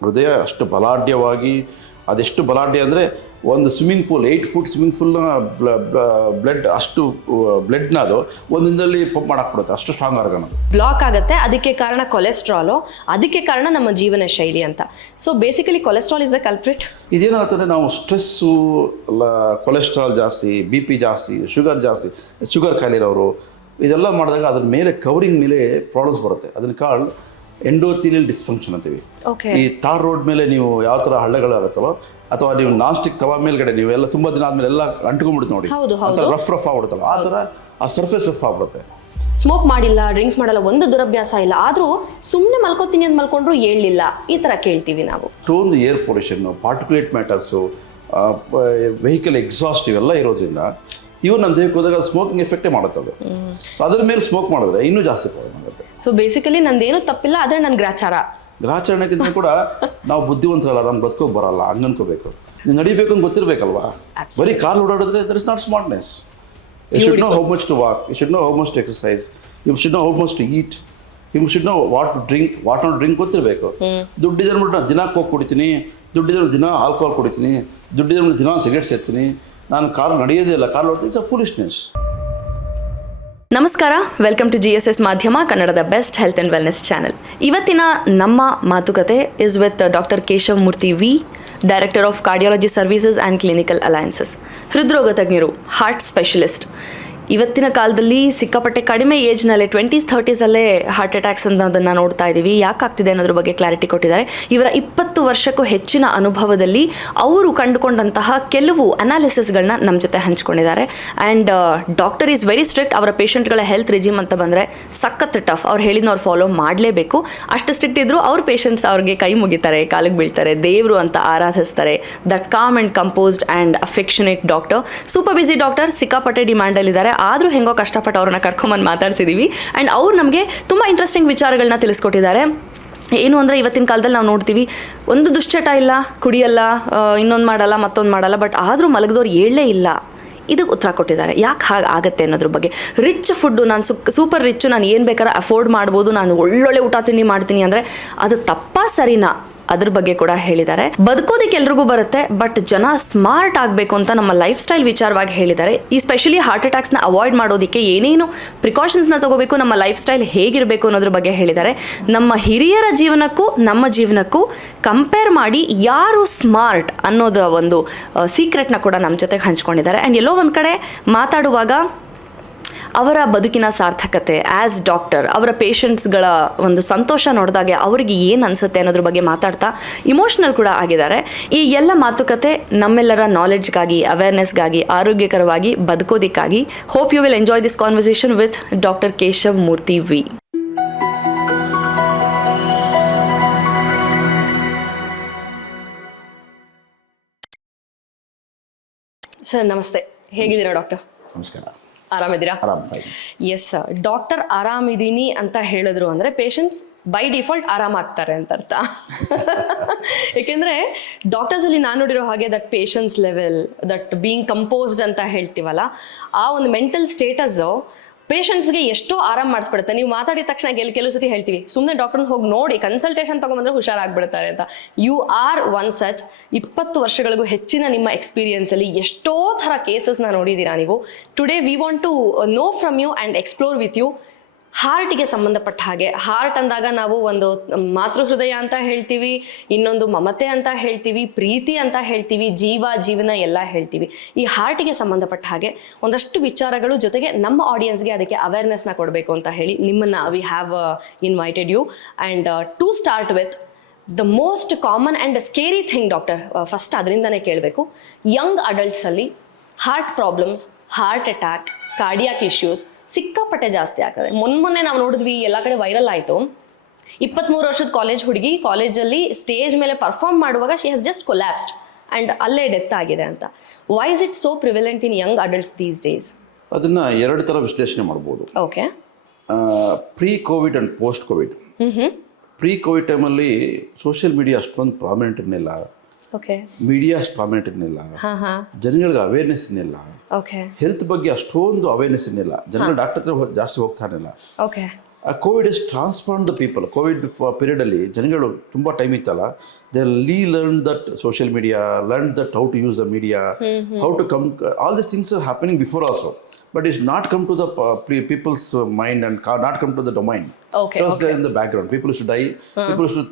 ಹೃದಯ ಅಷ್ಟು ಬಲಾಢ್ಯವಾಗಿ ಅದೆಷ್ಟು ಬಲಾಢ್ಯ ಅಂದರೆ ಒಂದು swimming pool eight foot swimming ಪೂಲ್ನ blood ಅಷ್ಟು ಬ್ಲಡ್ನ ಅದು ಒಂದಿನದಲ್ಲಿ ಪಂಪ್ ಮಾಡಾಕ್ಬಿಡುತ್ತೆ ಅಷ್ಟು ಸ್ಟ್ರಾಂಗ್ ಆರ್ಗನ್ ಅದು. ಬ್ಲಾಕ್ ಆಗುತ್ತೆ ಅದಕ್ಕೆ ಕಾರಣ ಕೊಲೆಸ್ಟ್ರಾಲು ಅದಕ್ಕೆ ಕಾರಣ ನಮ್ಮ ಜೀವನ ಶೈಲಿ ಅಂತ. So basically cholesterol is the culprit ಇದೇನಾಗುತ್ತೆ ನಾವು ಸ್ಟ್ರೆಸ್ಸು ಅಲ್ಲ ಕೊಲೆಸ್ಟ್ರಾಲ್ ಜಾಸ್ತಿ ಬಿ ಪಿ ಜಾಸ್ತಿ ಶುಗರ್ ಜಾಸ್ತಿ ಶುಗರ್ ಕಾಯಿಲೆ ಇರೋರು ಇದೆಲ್ಲ ಮಾಡಿದಾಗ ಅದ್ರ ಮೇಲೆ ಕವರಿಂಗ್ ಮೇಲೆ ಪ್ರಾಬ್ಲಮ್ಸ್ ಬರುತ್ತೆ. ಅದನ್ನ ಕಾಳ್ ಎಂಡೋಥಿಲಿಯಲ್ ಡಿಸ್ಫಂಕ್ಷನ್ ಅಂತೀವಿ. ಓಕೆ ಈ ತಾರ್ ರೋಡ್ ಮೇಲೆ ನೀವು ಯಾವ ಥರ ಹಳ್ಳೆಗಳಾಗುತ್ತಲ್ಲೋ ಅಥವಾ ನೀವು ನಾಸ್ಟಿಕ್ ತವ ಮೇಲ್ಗಡೆ ನೀವು ಎಲ್ಲ ತುಂಬ ದಿನ ಆದ್ಮೇಲೆ ಎಲ್ಲ ಅಂಟ್ಕೊಂಡ್ಬಿಡುತ್ತೆ ನೋಡಿ. ಹೌದು. ರಫ್ ರಫ್ ಆಗ್ಬಿಡುತ್ತಲ್ಲ. ಆ ಥರ ಆ ಸರ್ಫೇಸ್ ರಫ್ ಆಗ್ಬಿಡುತ್ತೆ. ಸ್ಮೋಕ್ ಮಾಡಿಲ್ಲ ಡ್ರಿಂಕ್ಸ್ ಮಾಡಲ್ಲ ಒಂದು ದುರಭ್ಯಾಸ ಇಲ್ಲ. ಆದರೂ ಸುಮ್ಮನೆ ಮಲ್ಕೋತೀನಿ ಅಂತ ಮಲ್ಕೊಂಡ್ರು ಹೇಳಲಿಲ್ಲ ಈ ಥರ ಕೇಳ್ತೀವಿ ನಾವು. Tone air pollution particulate matters vehicle exhaust ಇವೆಲ್ಲ ಇರೋದ್ರಿಂದ ಇವು ನಮ್ಮ ದೇಹಕ್ಕೆ ಹೋದಾಗ ಸ್ಮೋಕಿಂಗ್ ಎಫೆಕ್ಟೇ ಮಾಡುತ್ತೆ ಅದು. ಸೊ ಅದ್ರ ಮೇಲೆ ಸ್ಮೋಕ್ ಮಾಡಿದ್ರೆ ಇನ್ನೂ ಜಾಸ್ತಿ ಪ್ರಾಬ್ಲಮ್ ಆಗುತ್ತೆ. ಸೊ ಬೇಸಿಕಲಿ ನಂದೇನು ತಪ್ಪಿಲ್ಲ ಆದರೆ ನನ್ನ ಗ್ರಾಚಾರ. ಗ್ರಾಚರಣೆಗಿಂತ ಕೂಡ ನಾವು ಬುದ್ಧಿವಂತರಲ್ಲ ನಮ್ಗೆ ಬದುಕೋಕೆ ಬರಲ್ಲ ಹಂಗೆ ಅನ್ಕೋಬೇಕು. ನೀವು ನಡಿಬೇಕು ಅಂತ ಗೊತ್ತಿರಬೇಕಲ್ವಾ? ಬರೀ car ಓಡಾಡಿದ್ರೆ there is not smartness you should know how much to walk you should know how much to exercise you should know how much to eat you should know what drink what not drink ಗೊತ್ತಿರಬೇಕು. ದುಡ್ಡಿದ್ರೆ ಮಟ್ಟ ನಾನು ದಿನ coke ಕುಡಿತೀನಿ ದುಡ್ಡಿದ್ರೆ ದಿನ alcohol ಕುಡಿತೀನಿ ದುಡ್ಡಿದ್ರೆ ದಿನ cigarette ಸೇರ್ತೀನಿ ನಾನು ಕಾರ್ ನಡೆಯೋದೇ ಇಲ್ಲ ಕಾರ್ ಓಡ್ತೀನಿ ಇಟ್ಸ್ ಅ ಫುಲಿಶ್ನೆಸ್ ನಮಸ್ಕಾರ welcome to G S S ಮಾಧ್ಯಮ, ಕನ್ನಡದ best health and wellness channel ಇವತ್ತಿನ ನಮ್ಮ ಮಾತುಕತೆ is with doctor Keshav Murthy V director of cardiology services and clinical alliances ಹೃದ್ರೋಗ ತಜ್ಞರು ಹಾರ್ಟ್ ಸ್ಪೆಷಲಿಸ್ಟ್ ಇವತ್ತಿನ ಕಾಲದಲ್ಲಿ ಸಿಕ್ಕಾಪಟ್ಟೆ ಕಡಿಮೆ ಏಜ್ನಲ್ಲೇ ಟ್ವೆಂಟೀಸ್ ಥರ್ಟೀಸಲ್ಲೇ ಹಾರ್ಟ್ ಅಟ್ಯಾಕ್ಸ್ ಅನ್ನೋದನ್ನು ನೋಡ್ತಾ ಇದ್ದೀವಿ ಯಾಕಾಗ್ತಿದೆ ಅನ್ನೋದ್ರ ಬಗ್ಗೆ ಕ್ಲಾರಿಟಿ ಕೊಟ್ಟಿದ್ದಾರೆ. ಇವರ ಇಪ್ಪತ್ತು ವರ್ಷಕ್ಕೂ ಹೆಚ್ಚಿನ ಅನುಭವದಲ್ಲಿ ಅವರು ಕಂಡುಕೊಂಡಂತಹ ಕೆಲವು ಅನಾಲಿಸಿಸ್ಗಳನ್ನ ನಮ್ಮ ಜೊತೆ ಹಂಚ್ಕೊಂಡಿದ್ದಾರೆ. And doctor is very strict ಅವರ ಪೇಷಂಟ್ಗಳ ಹೆಲ್ತ್ ರಿಜಿಮ್ ಅಂತ ಬಂದರೆ ಸಖತ್ ಟಫ್ ಅವ್ರು ಹೇಳಿದ್ನ ಅವ್ರು ಫಾಲೋ ಮಾಡಲೇಬೇಕು. ಅಷ್ಟು ಸ್ಟ್ರಿಕ್ಟ್ ಇದ್ದರೂ ಅವ್ರ ಪೇಷಂಟ್ಸ್ ಅವ್ರಿಗೆ ಕೈ ಮುಗಿತಾರೆ, ಕಾಲಿಗೆ ಬೀಳ್ತಾರೆ, ದೇವರು ಅಂತ ಆರಾಧಿಸ್ತಾರೆ. That calm and composed and affectionate doctor super busy doctor ಸಿಕ್ಕಾಪಟ್ಟೆ ಡಿಮ್ಯಾಂಡಲ್ಲಿದ್ದಾರೆ ಆದರೂ ಹೆಂಗೋ ಕಷ್ಟಪಟ್ಟು ಅವ್ರನ್ನ ಕರ್ಕೊಂಬಂದು ಮಾತಾಡ್ಸಿದ್ದೀವಿ ಆ್ಯಂಡ್ ಅವ್ರು ನಮಗೆ ತುಂಬ ಇಂಟ್ರೆಸ್ಟಿಂಗ್ ವಿಚಾರಗಳನ್ನ ತಿಳಿಸ್ಕೊಟ್ಟಿದ್ದಾರೆ. ಏನು ಅಂದರೆ ಇವತ್ತಿನ ಕಾಲದಲ್ಲಿ ನಾವು ನೋಡ್ತೀವಿ, ಒಂದು ದುಶ್ಚಟ ಇಲ್ಲ, ಕುಡಿಯಲ್ಲ ಇನ್ನೊಂದು ಮಾಡಲ್ಲ, ಮತ್ತೊಂದು ಮಾಡಲ್ಲ ಬಟ್ ಆದರೂ ಮಲಗಿದವ್ರು ಹೇಳೇ ಇಲ್ಲ. ಇದಕ್ಕೆ ಉತ್ತರ ಕೊಟ್ಟಿದ್ದಾರೆ. ಯಾಕೆ ಹಾಗೆ ಆಗುತ್ತೆ ಅನ್ನೋದ್ರ ಬಗ್ಗೆ. ರಿಚ್ ಫುಡ್ಡು ನಾನು ಸುಕ್ ಸೂಪರ್ ರಿಚ್ಚು ನಾನು ಏನು ಬೇಕಾದ್ರೆ ಅಫೋರ್ಡ್ ಮಾಡ್ಬೋದು. ನಾನು ಒಳ್ಳೊಳ್ಳೆ ಊಟ ತಿಂಡಿ ಮಾಡ್ತೀನಿ ಅಂದರೆ ಅದು ತಪ್ಪಾ ಸರಿನಾ? ಅದ್ರ ಬಗ್ಗೆ ಕೂಡ ಹೇಳಿದ್ದಾರೆ. ಬದುಕೋದಕ್ಕೆ ಎಲ್ರಿಗೂ ಬರುತ್ತೆ, ಬಟ್ ಜನ ಸ್ಮಾರ್ಟ್ ಆಗಬೇಕು ಅಂತ ನಮ್ಮ ಲೈಫ್ ಸ್ಟೈಲ್ ವಿಚಾರವಾಗಿ ಹೇಳಿದ್ದಾರೆ. ಈ ಸ್ಪೆಷಲಿ ಹಾರ್ಟ್ನ ಅವಾಯ್ಡ್ ಮಾಡೋದಕ್ಕೆ ಏನೇನು ಪ್ರಿಕಾಷನ್ಸ್ನ ತಗೋಬೇಕು, ನಮ್ಮ ಲೈಫ್ ಸ್ಟೈಲ್ ಹೇಗಿರಬೇಕು ಅನ್ನೋದ್ರ ಬಗ್ಗೆ ಹೇಳಿದ್ದಾರೆ. ನಮ್ಮ ಹಿರಿಯರ ಜೀವನಕ್ಕೂ, ನಮ್ಮ ಜೀವನಕ್ಕೂ ಕಂಪೇರ್ ಮಾಡಿ ಯಾರು ಸ್ಮಾರ್ಟ್ ಅನ್ನೋದರ ಒಂದು ಸೀಕ್ರೆಟ್ನ ಕೂಡ ನಮ್ಮ ಜೊತೆಗೆ ಹಂಚ್ಕೊಂಡಿದ್ದಾರೆ. ಆ್ಯಂಡ್ ಎಲ್ಲೋ ಒಂದು ಕಡೆ ಮಾತಾಡುವಾಗ ಅವರ ಬದುಕಿನ ಸಾರ್ಥಕತೆ ಆ್ಯಸ್ ಡಾಕ್ಟರ್ ಅವರ ಪೇಷಂಟ್ಸ್ಗಳ ಒಂದು ಸಂತೋಷ ನೋಡಿದಾಗೆ ಅವರಿಗೆ ಏನು ಅನಿಸುತ್ತೆ ಅನ್ನೋದ್ರ ಬಗ್ಗೆ ಮಾತಾಡ್ತಾ ಇಮೋಷ್ನಲ್ ಕೂಡ ಆಗಿದ್ದಾರೆ. ಈ ಎಲ್ಲ ಮಾತುಕತೆ ನಮ್ಮೆಲ್ಲರ ನಾಲೆಡ್ಜ್ಗಾಗಿ ಅವೇರ್ನೆಸ್ಗಾಗಿ ಆರೋಗ್ಯಕರವಾಗಿ ಬದುಕೋದಕ್ಕಾಗಿ hope you will enjoy this conversation with doctor Keshav Murthy V sir ನಮಸ್ತೆ ಹೇಗಿದ್ದೀರಾ ಡಾಕ್ಟರ್ ನಮಸ್ಕಾರ. ಆರಾಮಿದ್ದೀರಾ? ಆರಾಮ್ ಎಸ್ ಡಾಕ್ಟರ್ ಆರಾಮಿದ್ದೀನಿ ಅಂತ ಹೇಳಿದ್ರು ಅಂದ್ರೆ ಪೇಷಂಟ್ಸ್ ಬೈ ಡಿಫಾಲ್ಟ್ ಆರಾಮಾಗ್ತಾರೆ ಅಂತ ಅರ್ಥ ಡಾಕ್ಟರ್ಸ್ ಅಲ್ಲಿ ನಾನು ನೋಡಿರೋ ಹಾಗೆ that patience level that being composed ಅಂತ ಹೇಳ್ತೀವಲ್ಲ ಆ ಒಂದು ಮೆಂಟಲ್ ಸ್ಟೇಟಸ್ಸು ಪೇಷಂಟ್ಸ್ಗೆ ಎಷ್ಟೋ ಆರಾಮ್ ಮಾಡಿಸ್ಬಿಡುತ್ತೆ. ನೀವು ಮಾತಾಡಿದ ತಕ್ಷಣ ಕೆಲ ಕೆಲವು ಸತಿ ಹೇಳ್ತೀವಿ ಸುಮ್ಮನೆ ಡಾಕ್ಟರ್ನ ಹೋಗಿ ನೋಡಿ ಕನ್ಸಲ್ಟೇಷನ್ ತೊಗೊಂಬಂದ್ರೆ ಹುಷಾರಾಗ್ಬಿಡ್ತಾರೆ ಅಂತ. ಯು ಆರ್ ಒನ್ ಸಚ್ ಇಪ್ಪತ್ತು ವರ್ಷಗಳಿಗೂ ಹೆಚ್ಚಿನ ನಿಮ್ಮ ಎಕ್ಸ್ಪೀರಿಯನ್ಸಲ್ಲಿ ಎಷ್ಟೋ ಥರ ಕೇಸಸ್ನ ನೋಡಿದ್ದೀರಾ ನೀವು. Today we want to know from you and explore with you ಹಾರ್ಟಿಗೆ ಸಂಬಂಧಪಟ್ಟ ಹಾಗೆ. ಹಾರ್ಟ್ ಅಂದಾಗ ನಾವು ಒಂದು ಮಾತೃ ಹೃದಯ ಅಂತ ಹೇಳ್ತೀವಿ, ಇನ್ನೊಂದು ಮಮತೆ ಅಂತ ಹೇಳ್ತೀವಿ, ಪ್ರೀತಿ ಅಂತ ಹೇಳ್ತೀವಿ, ಜೀವ, ಜೀವನ ಎಲ್ಲ ಹೇಳ್ತೀವಿ. ಈ ಹಾರ್ಟಿಗೆ ಸಂಬಂಧಪಟ್ಟ ಹಾಗೆ ಒಂದಷ್ಟು ವಿಚಾರಗಳು ಜೊತೆಗೆ ನಮ್ಮ ಆಡಿಯನ್ಸ್ಗೆ ಅದಕ್ಕೆ ಅವೇರ್ನೆಸ್ನ ಕೊಡಬೇಕು ಅಂತ ಹೇಳಿ ನಿಮ್ಮನ್ನು we have invited you and to start with the most common and scary thing doctor first ಅದರಿಂದನೇ ಕೇಳಬೇಕು. Young ಅಡಲ್ಟ್ಸಲ್ಲಿ heart problems heart attack cardiac issues ಸಿಕ್ಕಾಪಟ್ಟೆ ಜಾಸ್ತಿ ಆಗ್ತದೆ. ಮೊನ್ನೆ ನಾವು ನೋಡಿದ್ವಿ ಎಲ್ಲ ಕಡೆ ವೈರಲ್ ಆಯಿತು. ಇಪ್ಪತ್ತ್ಮೂರು ವರ್ಷದ ಕಾಲೇಜ್ ಹುಡುಗಿ ಕಾಲೇಜಲ್ಲಿ ಸ್ಟೇಜ್ ಮೇಲೆ ಪರ್ಫಾರ್ಮ್ ಮಾಡುವಾಗ she has just collapsed and ಅಲ್ಲೇ ಡೆತ್ ಆಗಿದೆ ಅಂತ. Why is it so prevalent in young adults these days ಅದನ್ನು ಎರಡು ಥರ ವಿಶ್ಲೇಷಣೆ ಮಾಡ್ಬೋದು. Okay pre Covid and post Covid pre Covid ಟೈಮಲ್ಲಿ ಸೋಷಿಯಲ್ ಮೀಡಿಯಾ ಅಷ್ಟೊಂದು ಪ್ರಾಮಿನೆಂಟ್ ಇರಲಿಲ್ಲ ಮೀಡಿಯಾ ಅಷ್ಟು ಹಾಂ ಹಾಂ ಜನಗಳಿಗೆ ಅವೇರ್ನೆಸ್ ಇನ್ನಿಲ್ಲ ಹೆಲ್ತ್ ಬಗ್ಗೆ ಅಷ್ಟೊಂದು ಅವೇರ್ನೆಸ್ ಇನ್ನಿಲ್ಲ ಜನಗಳು ಡಾಕ್ಟರ್ ಹತ್ರ ಜಾಸ್ತಿ ಹೋಗ್ತಾ ಇರಲಿಲ್ಲ. Okay Covid is transform the people Covid period ಅಲ್ಲಿ ಜನಗಳು ತುಂಬಾ ಟೈಮ್ ಇತ್ತಲ್ಲ. They Lee learn that social media learn that how to use the media how to come all this things are happening before also but is not come to the people's mind and not come to the domain Okay, the was there in the background. People used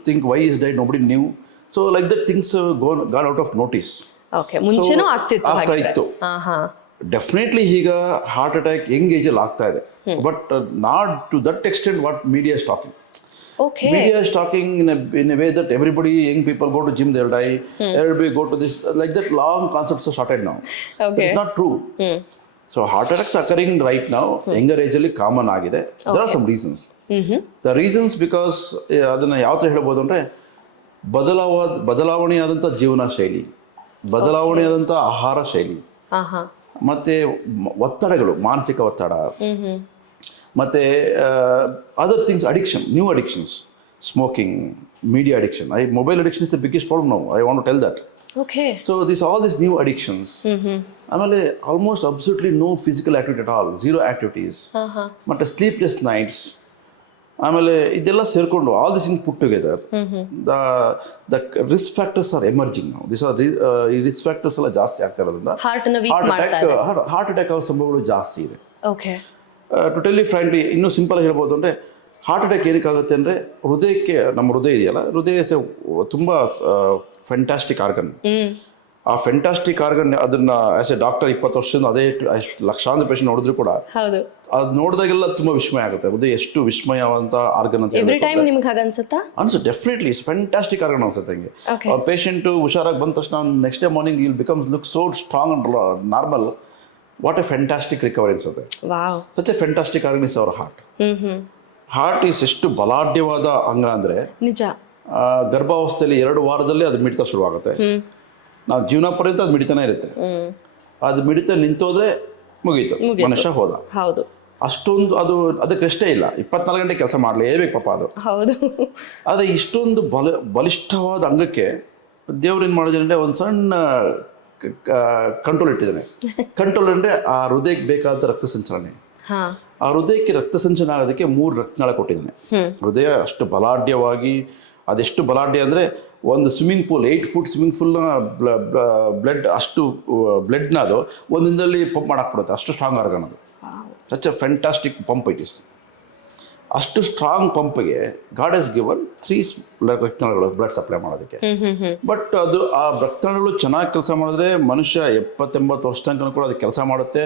think why is die nobody think why like that things gone gone out of notice. Okay ಮುಂಚೆನೂ ಆಗ್ತಿತ್ತು ಆಗ್ತಾ ಹಾಗಿದ್ರೆ. ಇತ್ತು. ಹಾ ಹಾ. Definitely ಈಗ heart attack Young ಅಲ್ಲಿ ಆಗ್ತಾ ಇದೆ. But not to that extent what media is talking okay media is talking in in a way that everybody young people go to gym they'll die everybody go to this like that long concepts started ನಾವು Okay. It's not true so heart attacks occurring right ನಾವು younger ಏಜಲ್ಲಿ common ಆಗಿದೆ. There are some reasons the reasons because ಅದನ್ನ ಯಾವ ಥರ ಹೇಳ್ಬೋದು ಅಂದರೆ ಬದಲಾವಾದ ಬದಲಾವಣೆಯಾದಂಥ ಜೀವನ ಶೈಲಿ ಬದಲಾವಣೆಯಾದಂಥ ಆಹಾರ ಶೈಲಿ ಮತ್ತೆ ಒತ್ತಡಗಳು ಮಾನಸಿಕ ಒತ್ತಡ ಮತ್ತೆ other things addiction new addictions smoking media addiction I mobile addiction is the biggest problem ನಾವು I want tell that okay so this all this new addictions ಆಮೇಲೆ almost absolutely no physical activity at all zero activities ಮತ್ತು sleepless nights ಆಮೇಲೆ ಇದೆಲ್ಲ ಸೇರಿಕೊಂಡು all this in put together the the risk factors are emerging ನಾವು this are ಈ risk factors ಎಲ್ಲ ಜಾಸ್ತಿ ಆಗ್ತಾ ಇರೋದ್ರಿಂದ ಹಾರ್ಟ್ ಅಟ್ಯಾಕ್ ಹಾರ್ಟ್ ಅಟ್ಯಾಕ್ ಆಗೋ ಸಂಭವಗಳು ಜಾಸ್ತಿ ಇದೆ. ಓಕೆ ಟೋಟಲಿ ಫ್ರೆಂಡ್ಲಿ ಇನ್ನೂ ಸಿಂಪಲ್ ಹೇಳ್ಬೋದು ಅಂದರೆ ಹಾರ್ಟ್ ಅಟ್ಯಾಕ್ ಏನಕ್ಕಾಗುತ್ತೆ ಅಂದರೆ ಹೃದಯಕ್ಕೆ ನಮ್ಮ ಹೃದಯ ಇದೆಯಲ್ಲ ಹೃದಯ ತುಂಬ ಫೆಂಟಾಸ್ಟಿಕ್ ಆರ್ಗನ್ ಆ ಫೆಂಟಾಸ್ಟಿಕ್ ಆರ್ಗನ್ ಅದನ್ನ ಆಸ್ ಎ ಡಾಕ್ಟರ್ ಇಪ್ಪತ್ತು ವರ್ಷದಿಂದ ಅದೇ ಲಕ್ಷಾಂತರ ಪೇಷಂಟ್ ನೋಡಿದ್ರು ಕೂಡ ಅದು ನೋಡಿದಾಗೆಲ್ಲ ತುಂಬಾ ವಿಸ್ಮಯ ಆಗುತ್ತೆ. ಅದು ಎಷ್ಟು ವಿಸ್ಮಯವಂತ ಆರ್ಗನ್ ಅಂತ ಎವ್ರಿ ಟೈಮ್ ನಿಮ್ಗೆ ಹಾಗ ಅನ್ಸುತ್ತಾ ಅನ್ಸುತ್ತೆ ಡೆಫಿನೆಟ್ಲಿ ಇಟ್ಸ್ ಫೆಂಟಾಸ್ಟಿಕ್ ಆರ್ಗನ್ ಅನ್ಸುತ್ತೆ ಹಂಗೆ. ಅವ್ರ ಪೇಷಂಟು ಹುಷಾರಾಗಿ ಬಂದ ತಕ್ಷಣ ನೆಕ್ಸ್ಟ್ ಡೇ ಮಾರ್ನಿಂಗ್ ಇಲ್ಲಿ become look so strong and normal what a fantastic recovery ಅನ್ಸುತ್ತೆ. Such a fantastic organ is our heart heart is ಎಷ್ಟು ಬಲಾಢ್ಯವಾದ ಅಂಗ ಅಂದ್ರೆ ನಿಜ. ಗರ್ಭಾವಸ್ಥೆಯಲ್ಲಿ ಎರಡು ವಾರದಲ್ಲಿ ಅದು ಮಿಡಿತ ಶುರುವಾಗುತ್ತೆ. ನಾವು ಜೀವನ ಪರ್ಯಂತ ಅದು ಮಿಡಿತಾನೆ ಇರುತ್ತೆ. ಅದು ಮಿಡಿತ ನಿಂತೋದ್ರೆ ಮುಗೀತು. ಮನುಷ್ಯ ಹೋದ. ಹೌದು. ಅಷ್ಟೊಂದು ಅದು ಅದಕ್ಕೆ ರೆಸ್ಟೇ ಇಲ್ಲ. ಇಪ್ಪತ್ನಾಲ್ಕು ಗಂಟೆ ಕೆಲಸ ಮಾಡಲೇಬೇಕು ಪಾಪ ಅದು. ಹೌದು. ಆದರೆ ಇಷ್ಟೊಂದು ಬಲ ಬಲಿಷ್ಠವಾದ ಅಂಗಕ್ಕೆ ದೇವ್ರೇನು ಮಾಡಿದ್ರೆ ಒಂದು ಸಣ್ಣ ಕಂಟ್ರೋಲ್ ಇಟ್ಟಿದ್ದಾನೆ ಕಂಟ್ರೋಲ್ ಅಂದರೆ ಆ ಹೃದಯಕ್ಕೆ ಬೇಕಾದ ರಕ್ತ ಸಂಚಲನೆ. ಆ ಹೃದಯಕ್ಕೆ ರಕ್ತ ಸಂಚಲನ ಆಗೋದಕ್ಕೆ ಮೂರು ರಕ್ತನಾಳ ಕೊಟ್ಟಿದ್ದಾನೆ ಹೃದಯ ಅಷ್ಟು ಬಲಾಢ್ಯವಾಗಿ ಅದೆಷ್ಟು ಬಲಾಢ್ಯ ಅಂದರೆ ಒಂದು swimming pool eight foot swimming ಪೂಲ್ನ blood ಅಷ್ಟು ಬ್ಲಡ್ನ ಅದು ಒಂದು ದಿನದಲ್ಲಿ ಪಂಪ್ ಮಾಡಾಕ್ಬಿಡುತ್ತೆ. ಅಷ್ಟು ಸ್ಟ್ರಾಂಗ್ ಆರ್ಗನ್ ಅದು. Such a fantastic pump it is ಅಷ್ಟು ಸ್ಟ್ರಾಂಗ್ ಪಂಪ್ಗೆ ಗಾಡ್ ಎಸ್ ಗಿವನ್ ತ್ರೀ ರಕ್ತನಾಳಗಳು ಬ್ಲಡ್ ಸಪ್ಲೈ ಮಾಡೋದಕ್ಕೆ. ಬಟ್ ಅದು ಆ ರಕ್ತನಾಳಗಳು ಚೆನ್ನಾಗಿ ಕೆಲಸ ಮಾಡಿದ್ರೆ ಮನುಷ್ಯ ಎಪ್ಪತ್ತೆಂಬತ್ತು ವರ್ಷ ತನಕ ಕೂಡ ಅದು ಕೆಲಸ ಮಾಡುತ್ತೆ.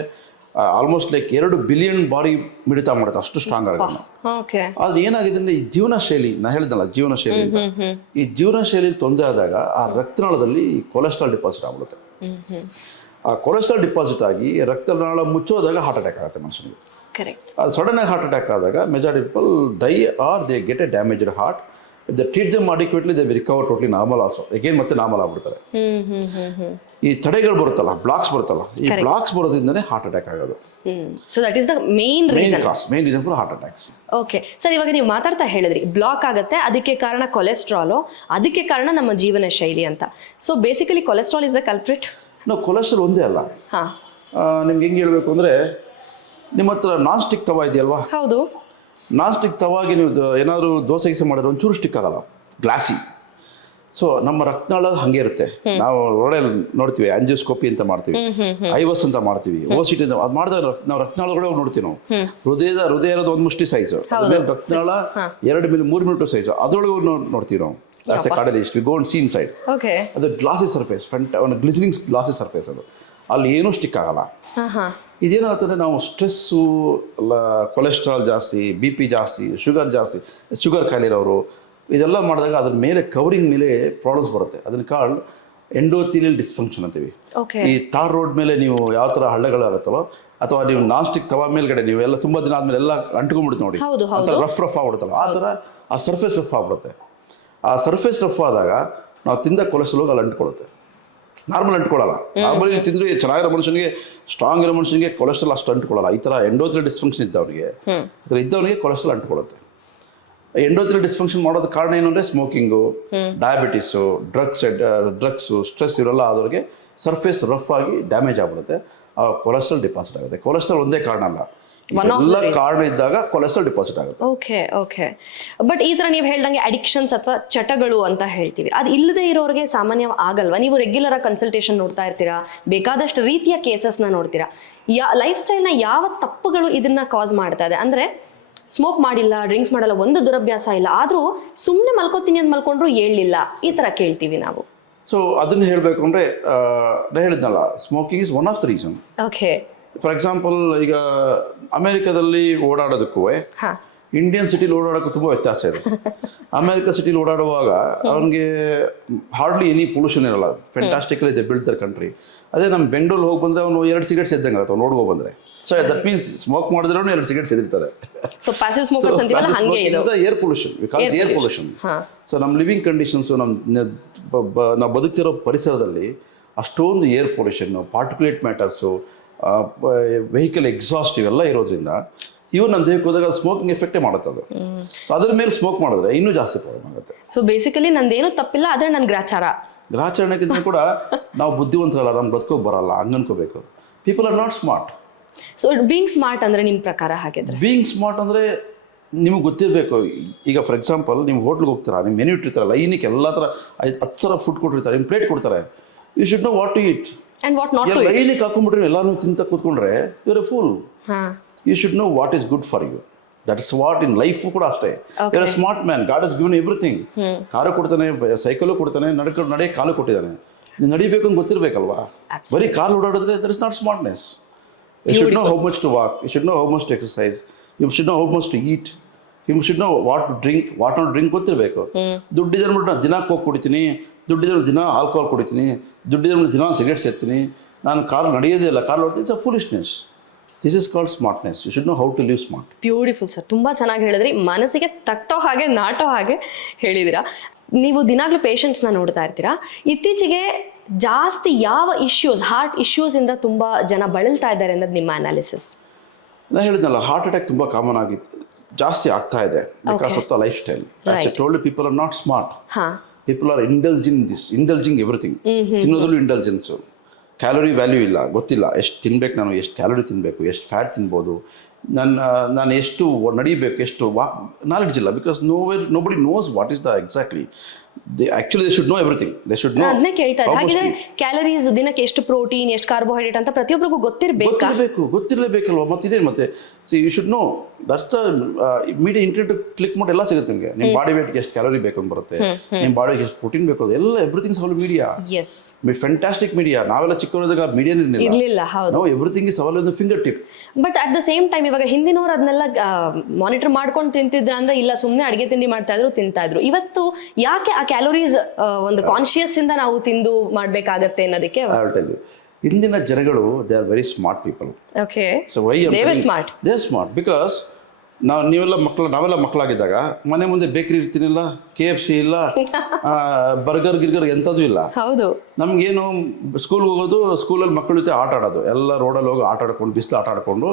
ಆಲ್ಮೋಸ್ಟ್ ಲೈಕ್ ಎರಡು ಬಿಲಿಯನ್ ಬಾರಿ ಮಿಡಿತ ಮಾಡುತ್ತೆ ಅಷ್ಟು ಸ್ಟ್ರಾಂಗ್ ಆಗುತ್ತೆ ಅದು ಏನಾಗಿದೆ ಅಂದ್ರೆ ಈ ಜೀವನ ಶೈಲಿ ನಾನು ಹೇಳಿದ್ನಲ್ಲ ಜೀವನ ಶೈಲಿ ಅಂತ. ಈ ಜೀವನ ಶೈಲಿ ತೊಂದರೆ ಆದಾಗ ಆ ರಕ್ತನಾಳದಲ್ಲಿ ಕೊಲೆಸ್ಟ್ರಾಲ್ ಡಿಪಾಸಿಟ್ ಆಗ್ಬಿಡುತ್ತೆ. ಆ ಕೊಲೆಸ್ಟ್ರಾಲ್ ಡಿಪಾಸಿಟ್ ಆಗಿ ರಕ್ತನಾಳ ಮುಚ್ಚೋದಾಗ ಹಾರ್ಟ್ ಅಟ್ಯಾಕ್ ಆಗುತ್ತೆ ಮನುಷ್ಯನಿಗೆ. ಅದು ಸಡನ್ ಆಗಿ ಹಾರ್ಟ್ ಅಟ್ಯಾಕ್ ಆದಾಗ majority people die or they get a damaged heart the treat them adequately they recover totally normal also again ಮತ್ತೆ ನಾರ್ಮಲ್ ಆಗ್ಬಿಡ್ತಾರೆ. ಈ ತಡೆಗಳು ಬರುತ್ತಲ್ಲ ಬ್ಲಾಕ್ಸ್ ಬರುತ್ತಲ್ಲ ಈ ಬ್ಲಾಕ್ಸ್ ಬರೋದ್ರಿಂದನೇ ಹಾರ್ಟ್ ಅಟ್ಯಾಕ್ ಆಗೋದು. So that is the main main reason cause main reason for heart attacks okay sir ಇವಾಗ ನೀವು ಮಾತಾಡ್ತಾ ಹೇಳಿದ್ರಿ ಬ್ಲಾಕ್ ಆಗುತ್ತೆ ಅದಕ್ಕೆ ಕಾರಣ ಕೊಲೆಸ್ಟ್ರಾಲು ಅದಕ್ಕೆ ಕಾರಣ ನಮ್ಮ ಜೀವನ ಶೈಲಿ ಅಂತ. So basically cholesterol is the culprit ನಾವು ಕೊಲೆಸ್ಟ್ರಾಲ್ ಒಂದೇ ಅಲ್ಲ. ನಿಮ್ಗೆ ಹೆಂಗೆ ಹೇಳಬೇಕು ಅಂದರೆ ನಿಮ್ಮ ಹತ್ರ ನಾನ್ ಸ್ಟಿಕ್ ತವ ಇದೆಯಲ್ವಾ? ಹೌದು. ನಾನ್ ಸ್ಟಿಕ್ ತವಾಗಿ ನೀವು ಏನಾದರೂ ದೋಸೆ ಗೀಸೆ ಮಾಡಿದ್ರೆ ಒಂಚೂರು ಸ್ಟಿಕ್ ಆಗಲ್ಲ ಗ್ಲಾಸಿ ಸೊ ನಮ್ಮ ರಕ್ತನಾಳ ಹಾಗೆ ಇರುತ್ತೆ. ನಾವು ಒಳ್ಳೆ ನೋಡ್ತೀವಿ ಆಂಜಿಯೋಸ್ಕೋಪಿ ಅಂತ ಮಾಡ್ತೀವಿ. ಐವಸ್ ಅಂತ ಮಾಡ್ತೀವಿ ಓಸಿಟಿ ಅಂತ ಅದು ಮಾಡಿದಾಗ ನಾವು ಹೋಗಿ ನೋಡ್ತೀವಿ ನಾವು. ಹೃದಯದ ಹೃದಯ ಇರೋದು ಒಂದು ಮುಷ್ಟಿ ಸೈಜು ಆಮೇಲೆ ರಕ್ತನಾಳ ಎರಡು ಮಿಲಿ ಮೂರು ಮೀಟರ್ ಸೈಜು ಅದರೊಳಗೆ ನೋಡ್ತೀವಿ ನಾವು. As a cardiologist we and seen side okay ಅದು ಗ್ಲಾಸಿ ಸರ್ಫೇಸ್ ಫ್ರಂಟ್ ಒಂದು ಗ್ಲಿಸ್ನಿಂಗ್ ಗ್ಲಾಸಿ ಸರ್ಫೇಸ್ ಅದು. ಅಲ್ಲಿ ಏನೂ ಸ್ಟಿಕ್ ಆಗಲ್ಲ. ಹಾ ಇದೇನಾಗ್ತದೆ ನಾವು ಸ್ಟ್ರೆಸ್ಸು ಅಲ್ಲ ಕೊಲೆಸ್ಟ್ರಾಲ್ ಜಾಸ್ತಿ ಬಿ ಪಿ ಜಾಸ್ತಿ ಶುಗರ್ ಜಾಸ್ತಿ ಶುಗರ್ ಕಾಯಿಲೆ ಇರೋರು ಇದೆಲ್ಲ ಮಾಡಿದಾಗ ಅದ್ರ ಮೇಲೆ ಕವರಿಂಗ್ ಮೇಲೆ ಪ್ರಾಬ್ಲಮ್ಸ್ ಬರುತ್ತೆ. ಅದನ್ನ ಕಾಲ್ ಎಂಡೋಥಿಲಿಯಲ್ ಡಿಸ್ಫಂಕ್ಷನ್ ಅಂತೀವಿ. ಈ ತಾರ್ ರೋಡ್ ಮೇಲೆ ನೀವು ಯಾವ ಥರ ಹಳ್ಳಗಳಾಗುತ್ತಲ್ಲೋ ಅಥವಾ ನೀವು ನಾಸ್ಟಿಕ್ ಸ್ಟಿಕ್ ತವ ಮೇಲ್ಗಡೆ ನೀವು ಎಲ್ಲ ತುಂಬ ದಿನ ಆದ್ಮೇಲೆ ಎಲ್ಲ ಅಂಟ್ಕೊಂಡ್ಬಿಡುತ್ತೆ ನೋಡಿ. ರಫ್ ರಫ್ ಆಗ್ಬಿಡುತ್ತಲ್ಲ. ಆ ಥರ ಆ ಸರ್ಫೇಸ್ ರಫ್ ಆಗ್ಬಿಡುತ್ತೆ. ಆ ಸರ್ಫೇಸ್ ರಫ್ ಆದಾಗ ನಾವು ತಿಂದ ಕೊಲೆಸ್ಟ್ರಾಲ್ ಅಲ್ಲಿ ಅಂಟ್ಕೊಳ್ಳುತ್ತೆ. ನಾರ್ಮಲ್ ಅಂಟ್ಕೊಳ್ಳಲ್ಲ. ನಾರ್ಮಲಿ ತಿಂದ್ರೆ ಚೆನ್ನಾಗಿರೋ ಮನುಷ್ಯನಿಗೆ ಸ್ಟ್ರಾಂಗ್ ಇರೋ ಮನುಷ್ಯನಿಗೆ ಕೊಲೆಸ್ಟ್ರಾಲ್ ಅಷ್ಟು ಅಂಟ್ಕೊಳ್ಳಲ್ಲ. ಈ ಥರ ಎಂಡೋತ್ರಿ ಡಿಸ್ಫಂಕ್ಷನ್ ಇದ್ದವನಿಗೆ ಈ ಥರ ಇದ್ದವನಿಗೆ ಕೊಲೆಸ್ಟ್ರಾಲ್ ಅಂಟ್ಕೊಳ್ಳುತ್ತೆ. ಎಂಡೋತ್ರಿ ಡಿಸ್ಫಂಕ್ಷನ್ ಮಾಡೋದ ಕಾರಣ ಏನು ಅಂದರೆ smoking diabetes drugs drugs stress ಇರೋಲ್ಲ ಆದವ್ರಿಗೆ ಸರ್ಫೇಸ್ ರಫ್ ಆಗಿ ಡ್ಯಾಮೇಜ್ ಆಗ್ಬಿಡುತ್ತೆ. ಆ ಕೊಲೆಸ್ಟ್ರಾಲ್ ಡಿಪಾಸಿಟ್ ಆಗುತ್ತೆ. ಕೊಲೆಸ್ಟ್ರಾಲ್ ಒಂದೇ ಕಾರಣ ಅಲ್ಲ. ಎಲ್ಲ. ಕಾರಣ ಇದ್ದಾಗ ಕೊಲೆಸ್ಟ್ರಾಲ್ ಡಿಪಾಸಿಟ್ ಆಗುತ್ತೆ. ಓಕೆ ಓಕೆ ಬಟ್ ಈ ತರ ನೀವು ಹೇಳ್ದಂಗೆ ಅಡಿಕ್ಷನ್ಸ್ ಅಥವಾ ಚಟಗಳು ಅಂತ ಹೇಳ್ತೀವಿ. ಅದು ಇಲ್ಲದೆ ಇರೋರಿಗೆ ಸಾಮಾನ್ಯ ಆಗಲ್ವಾ? ನೀವು ರೆಗ್ಯುಲರ್ ಆಗಿ ಕನ್ಸಲ್ಟೇಷನ್ ನೋಡ್ತಾ ಇರ್ತೀರಾ? ಬೇಕಾದಷ್ಟು ರೀತಿಯ ಕೇಸಸ್ನ ನೋಡ್ತೀರಾ? ಯಾ ಲೈಫ್ ಸ್ಟೈಲ್ನ ಯಾವ ತಪ್ಪುಗಳು ಇದನ್ನ ಕಾಸ್ ಮಾಡ್ತಾ ಇದೆ? ಅಂದ್ರೆ ಸ್ಮೋಕ್ ಮಾಡಿಲ್ಲ ಡ್ರಿಂಕ್ಸ್ ಮಾಡಲ್ಲ ಒಂದು ದುರಭ್ಯಾಸ ಇಲ್ಲ. ಆದರೂ ಸುಮ್ಮನೆ ಮಲ್ಕೋತೀನಿ ಅಂತ ಮಲ್ಕೊಂಡ್ರು ಹೇಳಲಿಲ್ಲ ಈ ಥರ ಕೇಳ್ತೀವಿ ನಾವು. ಸೊ ಅದನ್ನ ಹೇಳಬೇಕು ಅಂದರೆ ಹೇಳಿದ್ನಲ್ಲ smoking is one of the reason okay for example ಈಗ ಅಮೆರಿಕದಲ್ಲಿ ಓಡಾಡೋದಕ್ಕೂ ಇಂಡಿಯನ್ ಸಿಟಿಲಿ ಓಡಾಡೋಕ್ಕೂ ತುಂಬ ವ್ಯತ್ಯಾಸ ಇದೆ. ಅಮೆರಿಕ ಸಿಟಿಲಿ ಓಡಾಡುವಾಗ ಅವನಿಗೆ ಹಾರ್ಡ್ಲಿ ಎನಿ ಪೊಲ್ಯೂಷನ್ ಇರಲ್ಲ. ಫೆಂಟಾಸ್ಟಿಕಲಿ ಇದೆ ಬಿಲ್ಡ್ ದರ್ ಕಂಟ್ರಿ ಅದೇ ನಮ್ಮ ಬೆಂಗಳೂರು ಹೋಗಿ ಬಂದರೆ ಅವನು ಎರಡು ಸಿಗರೇಟ್ಸ್ ಎದ್ದಂಗೆ ಆಗುತ್ತೆ ಅವ್ನು ನೋಡ್ಕೊ ಬಂದರೆ. ಸೊ ದಟ್ ಮೀನ್ಸ್ ಸ್ಮೋಕ್ ಮಾಡಿದ್ರೆ ಎರಡು ಸಿಗರೇಟ್ಸ್ ಎದಿರ್ತಾರೆ ಸೊ ಪ್ಯಾಸಿವ್ ಸ್ಮೋಕರ್ಸ್ ಅಂತೀವಲ್ಲ ಹಂಗೆ ಇದು. Air pollution because air. Pollution. So ನಮ್ಮ ಲಿವಿಂಗ್ ಕಂಡೀಷನ್ಸು ನಮ್ಮ ನಾವು ಬದುಕ್ತಿರೋ ಪರಿಸರದಲ್ಲಿ ಅಷ್ಟೊಂದು air pollution particulate matters vehicle exhaust ಇವೆಲ್ಲ ಇರೋದ್ರಿಂದ ಇವು ನಮ್ಮ ದೇಹಕ್ಕೆ ಹೋದಾಗ ಸ್ಮೋಕಿಂಗ್ ಎಫೆಕ್ಟೇ ಮಾಡುತ್ತೆ ಅದು. ಸೊ ಅದ್ರ ಮೇಲೆ ಸ್ಮೋಕ್ ಮಾಡಿದ್ರೆ ಇನ್ನೂ ಜಾಸ್ತಿ ಪ್ರಾಬ್ಲಮ್ ಆಗುತ್ತೆ. ಸೊ ಬೇಸಿಕಲಿ ನಂದೇನು ತಪ್ಪಿಲ್ಲ ಆದರೆ ನನ್ನ ಗ್ರಾಚಾರ. ಗ್ರಾಚರಣೆಗಿಂತ ಕೂಡ ನಾವು ಬುದ್ಧಿವಂತರಲ್ಲ ನಮ್ಗೆ ಬದುಕೋಕೆ ಬರಲ್ಲ ಹಂಗೆ ಅನ್ಕೋಬೇಕು. People are not smart so being smart ಅಂದರೆ ನಿಮ್ಮ ಪ್ರಕಾರ ಹಾಗಿದ್ರೆ? ಬೀಯಿಂಗ್ ಸ್ಮಾರ್ಟ್ ಅಂದರೆ ನಿಮಗೆ ಗೊತ್ತಿರಬೇಕು. ಈಗ ಫಾರ್ ಎಕ್ಸಾಂಪಲ್ ನೀವು ಹೋಟ್ಲಿಗೆ ಹೋಗ್ತೀರಾ ನಿಮ್ಮ ಮೆನ್ಯೂ ಇಟ್ಟಿರ್ತಾರಲ್ಲ ಇನ್ನಕ್ಕೆ ಎಲ್ಲ ಥರ ಐದು ಹತ್ತು ಫುಡ್ ಕೊಟ್ಟಿರ್ತಾರೆ ನಿಮ್ಮ ಪ್ಲೇಟ್ ಕೊಡ್ತಾರೆ. You should know what to it and what not ಲೈನಿಗೆ ಹಾಕೊಂಡ್ಬಿಟ್ರೆ ಎಲ್ಲಾನು ತಿಂತ ಕೂತ್ಕೊಂಡ್ರೆ your a full you should know what is good for you that is what in life ಕೂಡ ಅಷ್ಟೇ. You your smart man God is given everything car ಕೊಡ್ತಾನೆ cycle ಕೊಡ್ತಾನೆ ನಡ್ಕೊಂಡು ನಡೆ ಕಾಲು ಕೊಟ್ಟಿದ್ದಾನೆ. ನೀವು ನಡಿಬೇಕು ಅಂತ ಗೊತ್ತಿರಬೇಕಲ್ವಾ? ಬರೀ ಕಾಲು ಓಡಾಡಿದ್ರೆ that is not smartness you should know how much to walk you should know how much to exercise you should know how much to eat you should know what drink what not drink ಗೊತ್ತಿರಬೇಕು. ಅಂದ್ಬಿಟ್ಟು ನಾನು ದಿನಕ್ಕೆ ಹೋಗಿ ಕುಡಿತೀನಿ ದುಡ್ಡಿದ್ರೆ ದಿನ alcohol ಕುಡಿತೀನಿ ದುಡ್ಡಿದ್ರೆ ದಿನ cigarette ಸೇರ್ತೀನಿ ನಾನು ಕಾರ್ ನಡೆಯೋದೇ ಇಲ್ಲ ಕಾರ್ ನೋಡ್ತೀನಿ it's a foolishness this is called smartness you should know how to live smart beautiful sir ತುಂಬ ಚೆನ್ನಾಗಿ ಹೇಳಿದ್ರಿ. ಮನಸ್ಸಿಗೆ ತಟ್ಟೋ ಹಾಗೆ ನಾಟೋ ಹಾಗೆ ಹೇಳಿದಿರಾ ನೀವು ದಿನಾಗಲೂ ಪೇಷಂಟ್ಸ್ನ ನೋಡ್ತಾ ಇರ್ತೀರಾ. ಇತ್ತೀಚೆಗೆ ಜಾಸ್ತಿ ಯಾವ ಇಶ್ಯೂಸ್ ಹಾರ್ಟ್ ಇಶ್ಯೂಸಿಂದ ತುಂಬ ಜನ ಬಳಲ್ತಾ ಇದ್ದಾರೆ ಅನ್ನೋದು ನಿಮ್ಮ ಅನಾಲಿಸಿಸ್ ನಾನು ಹೇಳಿದ್ನಲ್ಲ ಹಾರ್ಟ್ ಅಟ್ಯಾಕ್ ತುಂಬ ಕಾಮನ್ ಆಗಿತ್ತು ಜಾಸ್ತಿ ಆಗ್ತಾ ಇದೆ because. Of the life style. Told people are not smart ಹಾಂ. People are indulging this indulging everything ತಿನ್ನೋದ್ರಲ್ಲೂ indulgence calorie value ಇಲ್ಲ ಗೊತ್ತಿಲ್ಲ. ಎಷ್ಟು ತಿನ್ಬೇಕು ನಾನು ಎಷ್ಟು ಕ್ಯಾಲೋರಿ ತಿನ್ಬೇಕು ಎಷ್ಟು ಫ್ಯಾಟ್ ತಿನ್ಬೋದು. ನನ್ನ ನಾನು ಎಷ್ಟು ನಡಿಬೇಕು ಎಷ್ಟು ವಾ ನಾಲೆಡ್ಜ್ ಇಲ್ಲ. Because nowhere nobody knows what is the exactly they actually they should know everything they should know ಅದನ್ನೇ ಕೇಳ್ತಾ ಇದ್ದೆ. ಹಾಗಿದ್ರೆ ಕ್ಯಾಲರೀಸ್ ದಿನಕ್ಕೆ ಎಷ್ಟು ಪ್ರೋಟೀನ್ ಎಷ್ಟು ಕಾರ್ಬೋಹೈಡ್ರೇಟ್ ಅಂತ ಪ್ರತಿಯೊಬ್ಬರಿಗೂ ಗೊತ್ತಿರಬೇಕು? ಗೊತ್ತಿರಬೇಕು ಗೊತ್ತಿರಲೇಬೇಕಲ್ವ? ಮತ್ತೆ ಇದೇನು ಮತ್ತೆ? See you should know that's the media internet click ಮಾಡಿ ಎಲ್ಲ ಸಿಗುತ್ತೆ ನಿಮಗೆ. ನಿಮ್ಮ ಬಾಡಿ ವೇಟ್ಗೆ ಎಷ್ಟು ಕ್ಯಾಲೋರಿ ಬೇಕು ಅಂತ ಬರುತ್ತೆ. ನಿಮ್ಮ ಬಾಡಿಗೆ ಎಷ್ಟು ಪ್ರೋಟೀನ್ ಬೇಕು ಅದು ಎಲ್ಲ everything all media yes fantastic media ನಾವೆಲ್ಲ ಚಿಕ್ಕವರಿದ್ದಾಗ ಮೀಡಿಯಾ ಇರಲಿಲ್ಲ. ಹೌದು. ನಾವು everything is all in the finger tip but at the same time ಇವಾಗ ಹಿಂದಿನವ್ರು ಅದನ್ನೆಲ್ಲ ಮಾನಿಟರ್ ಮಾಡ್ಕೊಂಡು ತಿಂತಿದ್ರ ಅಂದ್ರೆ ಇಲ್ಲ ಸುಮ್ಮನೆ ಅಡಿಗೆ ತಿಂಡಿ ಮಾಡ್ತಾ ಇದ್ರು ತಿಂತಾ ಇದ್ರು. ಇವತ್ತು ಯಾಕೆ ಆ ಕ್ಯಾಲೋರೀಸ್ ಒಂದು ಕಾನ್ಶಿಯಸ್ ಇಂದ ನಾವು ತಿಂದು ಮಾಡ್ಬೇಕಾಗತ್ತೆ ಅನ್ನೋದಕ್ಕೆ? ಇಂದಿನ ಜನಗಳು they are very smart people okay so why smart. They smart because ನಾವು ನೀವೆಲ್ಲ ಮಕ್ಕಳು ನಾವೆಲ್ಲ ಮಕ್ಕಳಾಗಿದ್ದಾಗ ಮನೆ ಮುಂದೆ ಬೇಕರಿ ಇರ್ತೀನಿಲ್ಲ ಕೆ ಎಫ್ ಸಿ ಇಲ್ಲ ಬರ್ಗರ್ ಗಿರ್ಗರ್ ಎಂಥದ್ದು ಇಲ್ಲ. ಹೌದು. ನಮಗೇನು ಸ್ಕೂಲ್ಗೆ ಹೋಗೋದು ಸ್ಕೂಲಲ್ಲಿ ಮಕ್ಕಳ ಜೊತೆ ಆಟ ಆಡೋದು. ಎಲ್ಲ ರೋಡಲ್ಲಿ ಹೋಗಿ ಆಟ ಆಡ್ಕೊಂಡು ಬಿಸಿಲು ಆಟ ಆಡ್ಕೊಂಡು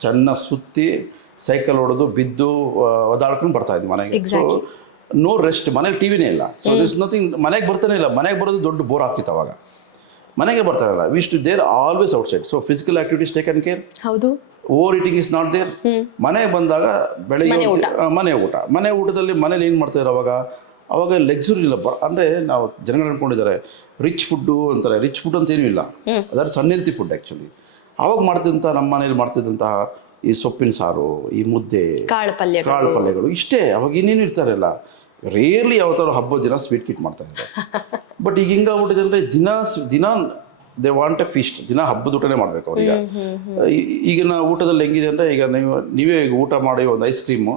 ಚೆನ್ನಾಗಿ ಸುತ್ತಿ ಸೈಕಲ್ ಹೊಡೆದು ಬಿದ್ದು ಒದಾಡ್ಕೊಂಡು ಬರ್ತಾ ಇದ್ವಿ ಮನೆಗೆ. ಸೊ ನೋ ರೆಸ್ಟ್ ಮನೇಲಿ ಟಿವಿನೇ ಇಲ್ಲ. ಸೊ ದಿಸ್ ನಥಿಂಗ್ ಮನೆಗೆ ಬರ್ತಾನೆ ಇಲ್ಲ. ಮನೆಗೆ ಬರೋದು ದೊಡ್ಡ ಬೋರ್ ಆಗ್ತಿತ್ತು ಅವಾಗ. ಮನೆಗೆ ಬರ್ತಾರಲ್ಲ we wish to there always outside so physical activities taken care ಹೌದು. Over eating is not there ಮನೆಗೆ ಬಂದಾಗ ಬೆಳಗ್ಗೆ ಮನೆ ಊಟ. ಮನೆ ಊಟದಲ್ಲಿ ಮನೇಲಿ ಏನು ಮಾಡ್ತಾರೆ ಅವಾಗ? ಅವಾಗ ಲೆಗ್ಸುರಿ ಇಲ್ಲ. ಅಂದರೆ ನಾವು ಜನಗಳು ಅನ್ಕೊಂಡಿದ್ದಾರೆ ರಿಚ್ ಫುಡ್ಡು ಅಂತಾರೆ. ರಿಚ್ ಫುಡ್ ಅಂತ ಏನೂ ಇಲ್ಲ. ಅದರ ಅನ್ಹೆಲ್ತಿ ಫುಡ್ ಆ್ಯಕ್ಚುಲಿ ಅವಾಗ ಮಾಡ್ತಿದ್ದಂಥ ನಮ್ಮ ಮನೇಲಿ ಮಾಡ್ತಿದ್ದಂತಹ ಈ ಸೊಪ್ಪಿನ ಸಾರು ಈ ಮುದ್ದೆ ಕಾಳು ಪಲ್ಯ ಕಾಳು ಪಲ್ಯಗಳು ಇಷ್ಟೇ. ಅವಾಗ ಇನ್ನೇನು ಇರ್ತಾರಲ್ಲ. ರೇರ್ಲಿ ಯಾವತ್ತಾರು ಹಬ್ಬದ ದಿನ ಸ್ವೀಟ್ ಕಿಟ್ ಮಾಡ್ತಾ ಇದ್ದಾರೆ. ಬಟ್ ಈಗ ಹಿಂಗಾಗ್ಬಿಟ್ಟಿದೆ ಅಂದರೆ ದಿನ ದಿನ ದೇ ವಾಂಟ್ ಎ ಫೀಸ್ಟ್ ದಿನ ಹಬ್ಬದ ಊಟನೇ ಮಾಡಬೇಕು ಅವ್ರಿಗೆ. ಈಗಿನ ಊಟದಲ್ಲಿ ಹೆಂಗಿದೆ ಅಂದರೆ ಈಗ ನೀವು ನೀವೇ ಈಗ ಊಟ ಮಾಡಿ ಒಂದು ಐಸ್ ಕ್ರೀಮು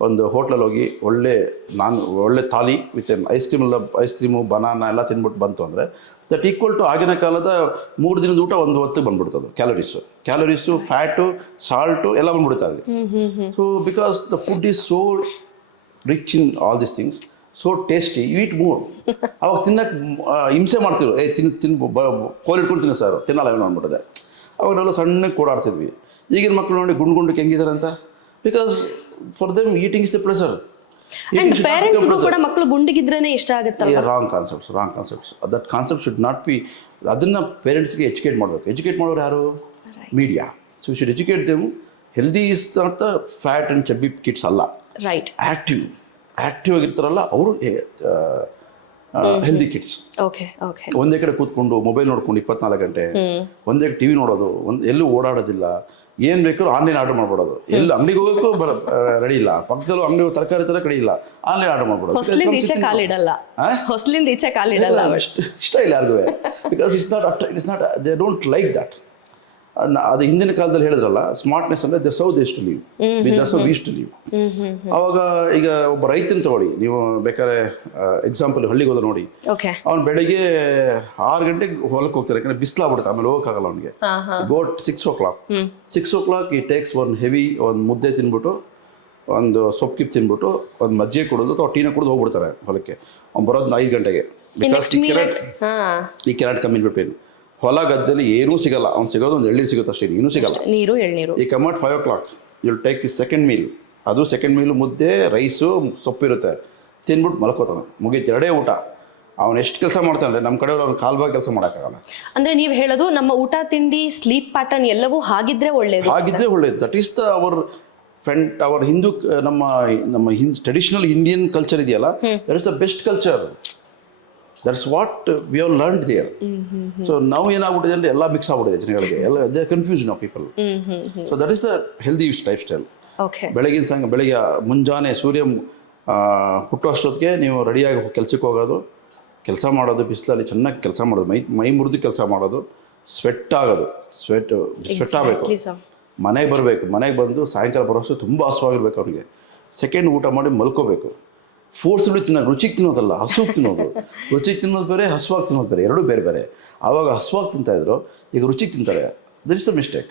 ಒಂದು ಹೋಟ್ಲಲ್ಲಿ ಹೋಗಿ ಒಳ್ಳೆ ನಾನ್ ಒಳ್ಳೆ ಥಾಲಿ ವಿತ್ ಐಸ್ ಕ್ರೀಮ್ ಎಲ್ಲ ಐಸ್ ಕ್ರೀಮು ಬನಾನ ಎಲ್ಲ ತಿನ್ಬಿಟ್ಟು ಬಂತು ಅಂದರೆ ದಟ್ ಈಕ್ವಲ್ ಟು ಆಗಿನ ಕಾಲದ ಮೂರು ದಿನದ ಊಟ ಒಂದು ಹೊತ್ತಿಗೆ ಬಂದ್ಬಿಡ್ತದೆ ಕ್ಯಾಲರೀಸು ಕ್ಯಾಲರೀಸು ಫ್ಯಾಟು ಸಾಲ್ಟು ಎಲ್ಲ ಬಂದ್ಬಿಡ್ತಾ ಇದೆ. So because the food is so rich in all this things so tasty you eat more ಅವಾಗ ತಿನ್ನಕ್ಕೆ ಹಿಂಸೆ ಮಾಡ್ತಿದ್ರು. ಏ ತಿನ್ ತಿನ್ ಕೋಲ್ ಇಟ್ಕೊಂಡು ತಿನ್ನ ಸರ್ ತಿನ್ನಲ್ಲ ಏನು ಅಂದ್ಬಿಟ್ಟಿದೆ. ಅವಾಗ ನಾವೆಲ್ಲ ಸಣ್ಣಗೆ ಕೂಡಾಡ್ತಿದ್ವಿ ಈಗಿನ ಮಕ್ಕಳು ನೋಡಿ ಗುಂಡು ಗುಂಡಕ್ಕೆ ಹೆಂಗಿದ್ದಾರೆ ಅಂತ because for them eating is the pressure ಕೂಡ ಮಕ್ಕಳು ಗುಂಡಿಗಿದ್ರೇನೆ ಇಷ್ಟ ಆಗುತ್ತೆ wrong concepts wrong concepts that concept should not be ಅದನ್ನು ಪೇರೆಂಟ್ಸ್ಗೆ ಎಜುಕೇಟ್ ಮಾಡಬೇಕು. ಎಜುಕೇಟ್ ಮಾಡೋರು ಯಾರು? Media so should educate them healthy is not the fat and chubby kids ಅಲ್ಲ. ರೈಟ್ ಆಕ್ಟಿವ್ ಆಕ್ಟಿವ್ ಆಗಿರ್ತಾರಲ್ಲ ಅವರು ಹೆಲ್ದಿ ಕಿಡ್ಸ್ ಓಕೆ ಓಕೆ ಒಂದೇ ಕಡೆ ಕೂತ್ಕೊಂಡು ಮೊಬೈಲ್ ನೋಡ್ಕೊಂಡು ಇಪ್ಪತ್ನಾಲ್ಕು ಗಂಟೆ ಒಂದೇ ಟಿವಿ ನೋಡೋದು ಒಂದು ಎಲ್ಲೂ ಓಡಾಡೋದಿಲ್ಲ. ಏನು ಬೇಕಾದ್ರೂ ಆನ್ಲೈನ್ ಆರ್ಡರ್ ಮಾಡ್ಬಿಡೋದು. ಎಲ್ಲಿ ಅಂಗಡಿಗೆ ಹೋಗೋಕ್ಕೂ ಬರ ರೆಡಿ ಇಲ್ಲ. ಪಕ್ಕದಲ್ಲೂ ಅಂಗಡಿ ತರಕಾರಿ ತರ ಕಡೆ ಇಲ್ಲ. ಆನ್ಲೈನ್ ಆರ್ಡರ್ ಮಾಡ್ಬಿಡೋದು. ಇಷ್ಟ ಇಲ್ಲ ಯಾರಿಗೂ. Because it's not it's not they don't like that ಅದು ಹಿಂದಿನ ಕಾಲದಲ್ಲಿ ಹೇಳಿದ್ರಲ್ಲ ಸ್ಮಾರ್ಟ್ನೆಸ್ ಅಂದ್ರೆ ದ ಸೌದ್ ದೇಶ್ ಟು ಲೀವ್ ದ ಸೌ ಈಸ್ಟ್ ಟು ಲೀವ್ ಅವಾಗ ಈಗ ಒಬ್ಬ ರೈತನ ತಗೊಳ್ಳಿ ನೀವು ಬೇಕಾದ್ರೆ ಎಕ್ಸಾಂಪಲ್ ಹಳ್ಳಿಗೆ ಹೋದ ನೋಡಿ. ಅವ್ನು ಬೆಳಿಗ್ಗೆ ಆರು ಗಂಟೆಗೆ ಹೊಲಕ್ಕೆ ಹೋಗ್ತಾರೆ ಯಾಕಂದ್ರೆ ಬಿಸ್ಲಾಗ್ಬಿಡುತ್ತೆ ಆಮೇಲೆ ಹೋಗಕ್ಕಾಗಲ್ಲ ಅವನಿಗೆ. ಹಾ ಹಾ. Got six o'clock six o'clock he takes one heavy ಒಂದು ಮುದ್ದೆ ತಿನ್ಬಿಟ್ಟು ಒಂದು ಸೊಪ್ಪು ಕಿಪ್ ತಿನ್ಬಿಟ್ಟು ಒಂದು ಮಜ್ಜಿಗೆ ಕುಡಿದು ಅಥವಾ ಟೀನ ಕುಡಿದು ಹೋಗ್ಬಿಡ್ತಾರೆ ಹೊಲಕ್ಕೆ. ಅವ್ನು ಬರೋದು ಐದು ಗಂಟೆಗೆ. ಬಿಕಾಸ್ ಈ ಹಾ. ಈ ಇನ್ ಕಮ್ಮಿ ಬಿಟ್ಬಿಟ್ಟು ಹೊಲ ಗದ್ದೆಲಿ ಏನೂ ಸಿಗಲ್ಲ. ಅವ್ನು ಸಿಗೋದು ಒಂದು ಎಳ್ನೀರು ಸಿಗುತ್ತೆ ಅಷ್ಟೇ ಏನೂ ಸಿಗಲ್ಲ. ನೀರು ಎಳ್ನೀರು. ಈ come at five o'clock you'll take his second meal ಅದು ಸೆಕೆಂಡ್ ಮೀಲು ಮುದ್ದೆ ರೈಸು ಸೊಪ್ಪಿರುತ್ತೆ. ತಿನ್ಬಿಟ್ಟು ಮಲ್ಕೋತಾನೆ. ಮುಗೀತು ಎರಡೇ ಊಟ. ಅವನು ಎಷ್ಟು ಕೆಲಸ ಮಾಡ್ತಾನೆ ನಮ್ಮ ಕಡೆಯವ್ರು ಅವ್ನು ಕಾಲ್ ಭಾಗ ಕೆಲಸ ಮಾಡೋಕ್ಕಾಗಲ್ಲ. ಅಂದ್ರೆ ನೀವು ಹೇಳೋದು ನಮ್ಮ ಊಟ ತಿಂಡಿ ಸ್ಲೀಪ್ ಪ್ಯಾಟರ್ನ್ ಎಲ್ಲವೂ ಹಾಗಿದ್ರೆ ಒಳ್ಳೆಯದು ಹಾಗಿದ್ರೆ ಒಳ್ಳೆಯದು that is the our friend our Hindu ನಮ್ಮ ನಮ್ಮ ಹಿಂದ್ ಟ್ರೆಡಿಷನಲ್ ಇಂಡಿಯನ್ ಕಲ್ಚರ್ ಇದೆಯಲ್ಲ? That is the best culture that's what we are learn there so ನಾವು ಏನಾಗ್ಬಿಟ್ಟಿದೆ ಅಂದರೆ ಎಲ್ಲ ಮಿಕ್ಸ್ ಆಗ್ಬಿಟ್ಟಿದೆ ಜನಗಳಿಗೆ. ಎಲ್ಲ they confusion of people so that is the healthy life style ಬೆಳಗಿನ ಸಂಘ ಬೆಳಗ್ಗೆ ಮುಂಜಾನೆ ಸೂರ್ಯ ಹುಟ್ಟೋ ಅಷ್ಟೊತ್ತಿಗೆ ನೀವು ರೆಡಿಯಾಗಿ ಕೆಲಸಕ್ಕೆ ಹೋಗೋದು ಕೆಲಸ ಮಾಡೋದು ಬಿಸಿಲಲ್ಲಿ ಚೆನ್ನಾಗಿ ಕೆಲಸ ಮಾಡೋದು ಮೈ ಮೈ ಮುರಿದು ಕೆಲಸ ಮಾಡೋದು ಸ್ವೆಟ್ ಆಗೋದು. ಸ್ವೆಟ್ ಸ್ವೆಟ್ ಆಗಬೇಕು. ಮನೆಗೆ ಬರಬೇಕು. ಮನೆಗೆ ಬಂದು ಸಾಯಂಕಾಲ ಬರೋಷ್ಟು ತುಂಬ ಹಸುವಾಗಿರ್ಬೇಕು ಅವನಿಗೆ. ಸೆಕೆಂಡ್ ಊಟ ಮಾಡಿ ಮಲ್ಕೋಬೇಕು. ಫೋರ್ಸ್ಗಳು ತಿನ್ನೋದು ರುಚಿಗೆ ತಿನ್ನೋದಲ್ಲ ಹಸುವಾಗಿ ತಿನ್ನೋದು. ರುಚಿಗೆ ತಿನ್ನೋದು ಬೇರೆ ಹಸುವಾಗಿ ತಿನ್ನೋದು ಬೇರೆ ಎರಡೂ ಬೇರೆ ಬೇರೆ. ಆವಾಗ ಹಸುವಾಗಿ ತಿಂತಾಯಿದ್ರು ಈಗ ರುಚಿಗೆ ತಿಂತಾರೆ. This is the mistake